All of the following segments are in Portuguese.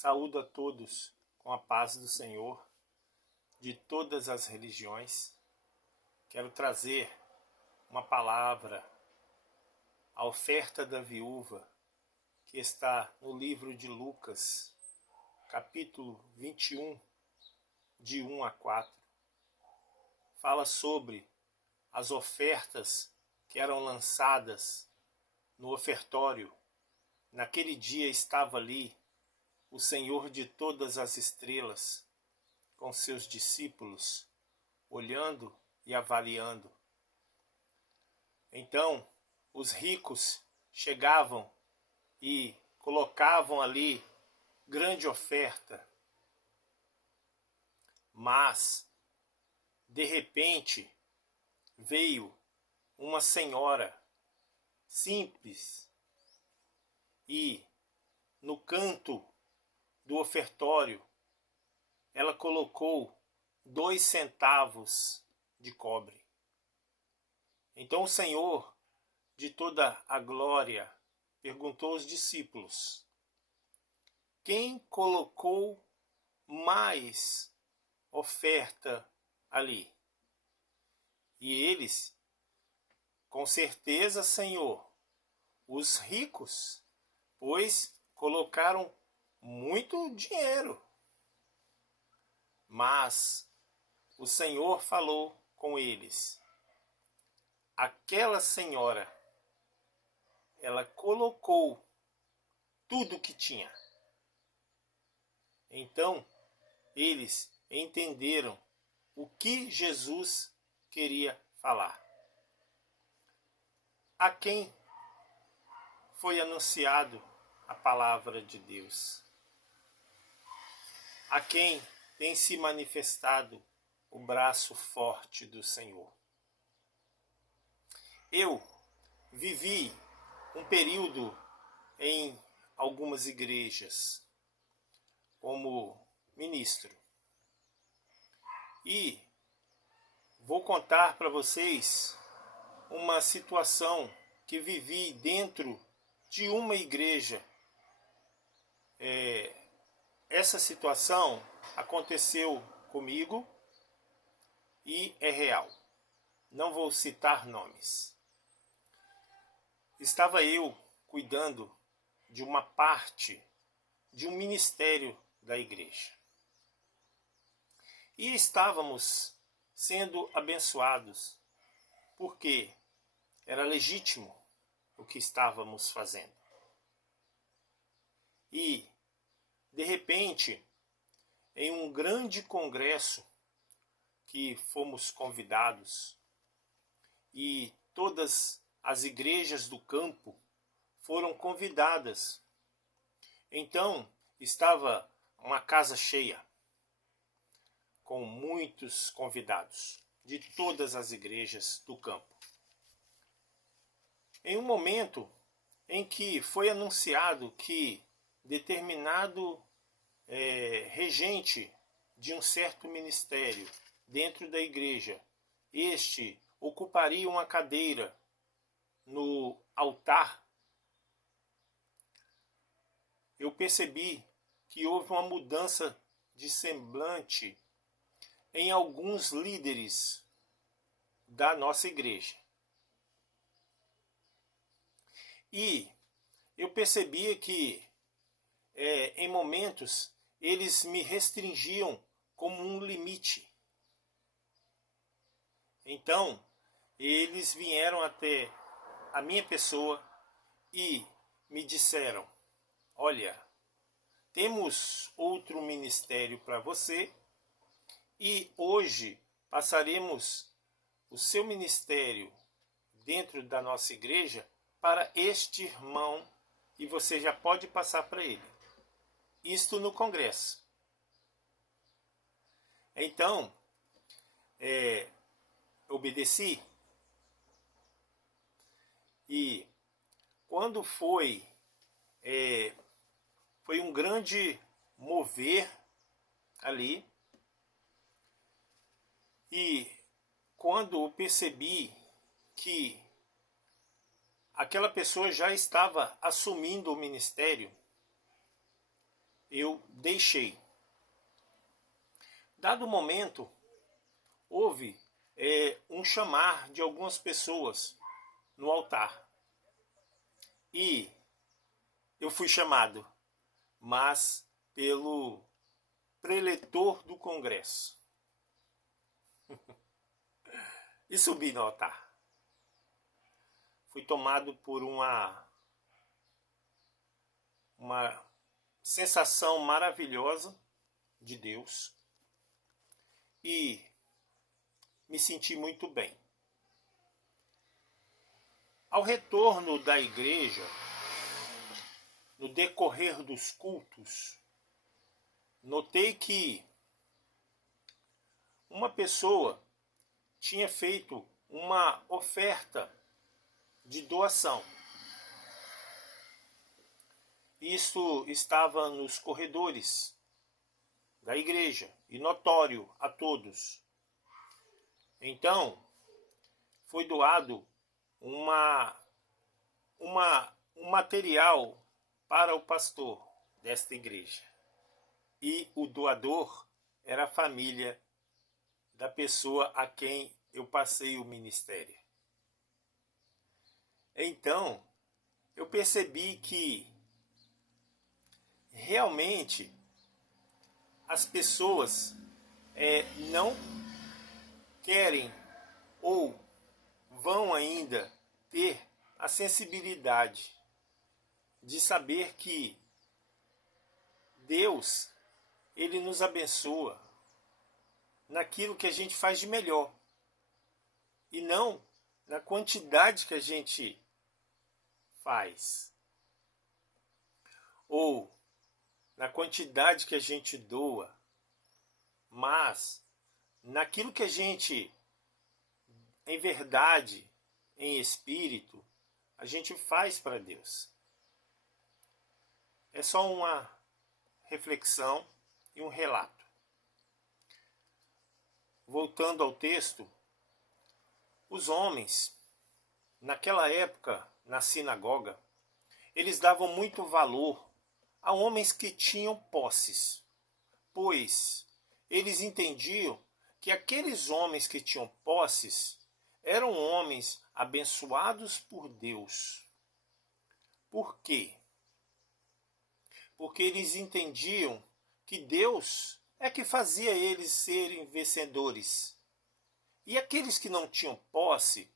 Saúdo a todos com a paz do Senhor, de todas as religiões. Quero trazer uma palavra, a oferta da viúva, que está no livro de Lucas, capítulo 21, de 1 a 4. Fala sobre as ofertas que eram lançadas no ofertório. Naquele dia estava ali o Senhor de todas as estrelas, com seus discípulos, olhando e avaliando. Então, os ricos chegavam e colocavam ali grande oferta. Mas, de repente, veio uma senhora simples e, no canto do ofertório, ela colocou 2 centavos de cobre. Então o Senhor, de toda a glória, perguntou aos discípulos: quem colocou mais oferta ali? E eles: com certeza, Senhor, os ricos, pois colocaram muito dinheiro. Mas o Senhor falou com eles: aquela senhora, ela colocou tudo o que tinha. Então, eles entenderam o que Jesus queria falar. A quem foi anunciado a palavra de Deus? A quem tem se manifestado o braço forte do Senhor? Eu vivi um período em algumas igrejas como ministro. E vou contar para vocês uma situação que vivi dentro de uma igreja. Essa situação aconteceu comigo e é real. Não vou citar nomes. Estava eu cuidando de uma parte de um ministério da igreja. E estávamos sendo abençoados, porque era legítimo o que estávamos fazendo. E, de repente, em um grande congresso que fomos convidados, e todas as igrejas do campo foram convidadas. Então, estava uma casa cheia, com muitos convidados de todas as igrejas do campo. Em um momento em que foi anunciado que determinado regente de um certo ministério dentro da igreja, este ocuparia uma cadeira no altar, eu percebi que houve uma mudança de semblante em alguns líderes da nossa igreja. E eu percebia que em momentos eles me restringiam como um limite. Então, eles vieram até a minha pessoa e me disseram: olha, temos outro ministério para você e hoje passaremos o seu ministério dentro da nossa igreja para este irmão e você já pode passar para ele. Isto no congresso. Então, obedeci. E quando foi um grande mover ali. E quando eu percebi que aquela pessoa já estava assumindo o ministério, eu deixei. Dado o momento, houve um chamar de algumas pessoas no altar. E eu fui chamado, mas pelo preletor do Congresso. E subi no altar. Fui tomado por uma sensação maravilhosa de Deus e me senti muito bem. Ao retorno da igreja, no decorrer dos cultos, notei que uma pessoa tinha feito uma oferta de doação. Isso estava nos corredores da igreja e notório a todos. Então, foi doado um material para o pastor desta igreja. E o doador era a família da pessoa a quem eu passei o ministério. Então, eu percebi que realmente as pessoas não querem ou vão ainda ter a sensibilidade de saber que Deus, Ele nos abençoa naquilo que a gente faz de melhor e não na quantidade que a gente faz ou na quantidade que a gente doa, mas naquilo que a gente, em verdade, em espírito, a gente faz para Deus. É só uma reflexão e um relato. Voltando ao texto, os homens, naquela época, na sinagoga, eles davam muito valor a homens que tinham posses, pois eles entendiam que aqueles homens que tinham posses eram homens abençoados por Deus. Por quê? Porque eles entendiam que Deus é que fazia eles serem vencedores. E aqueles que não tinham posse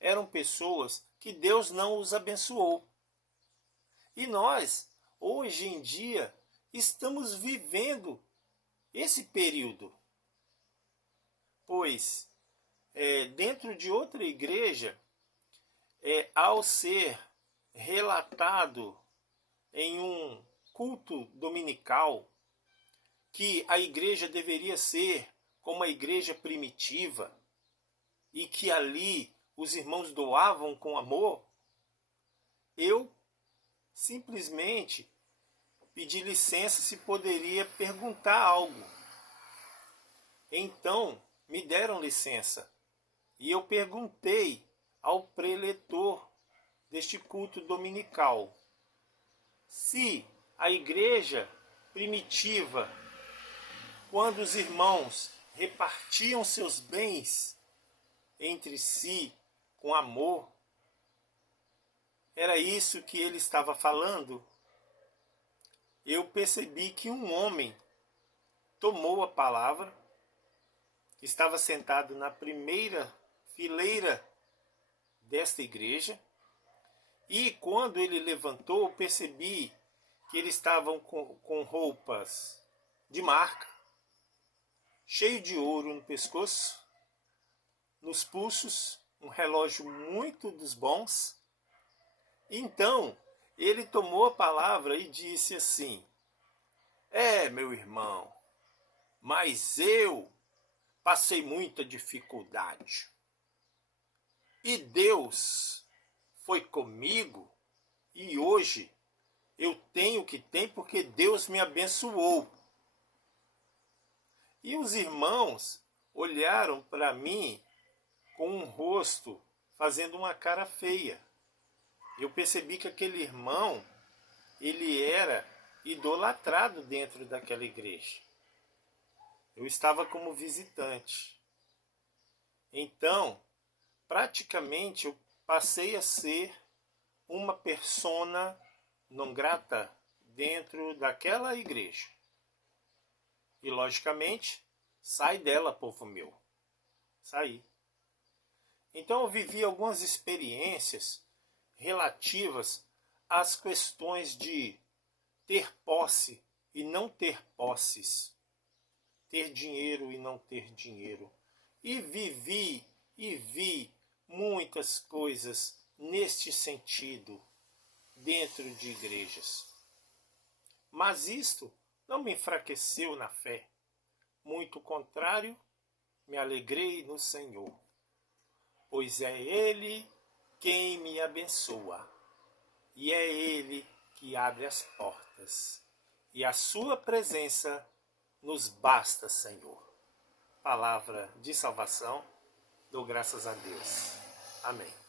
eram pessoas que Deus não os abençoou. E nós, hoje em dia, estamos vivendo esse período. Pois, dentro de outra igreja, ao ser relatado em um culto dominical que a igreja deveria ser como a igreja primitiva e que ali os irmãos doavam com amor, eu simplesmente pedi licença se poderia perguntar algo. Então me deram licença e eu perguntei ao preletor deste culto dominical se a igreja primitiva, quando os irmãos repartiam seus bens entre si com amor, era isso que ele estava falando? Eu percebi que um homem tomou a palavra, estava sentado na primeira fileira desta igreja, e quando ele levantou, eu percebi que eles estavam com roupas de marca, cheio de ouro no pescoço, nos pulsos, um relógio muito dos bons. Então, ele tomou a palavra e disse assim: meu irmão, mas eu passei muita dificuldade. E Deus foi comigo e hoje eu tenho o que tenho porque Deus me abençoou. E os irmãos olharam para mim com um rosto fazendo uma cara feia. Eu percebi que aquele irmão, ele era idolatrado dentro daquela igreja. Eu estava como visitante. Então, praticamente eu passei a ser uma persona non grata dentro daquela igreja. E logicamente, sai dela, povo meu. Saí. Então eu vivi algumas experiências relativas às questões de ter posse e não ter posses, ter dinheiro e não ter dinheiro. E vivi e vi muitas coisas neste sentido dentro de igrejas. Mas isto não me enfraqueceu na fé. Muito contrário, me alegrei no Senhor, pois é Ele quem me abençoa, e é Ele que abre as portas, e a sua presença nos basta, Senhor. Palavra de salvação, dou graças a Deus. Amém.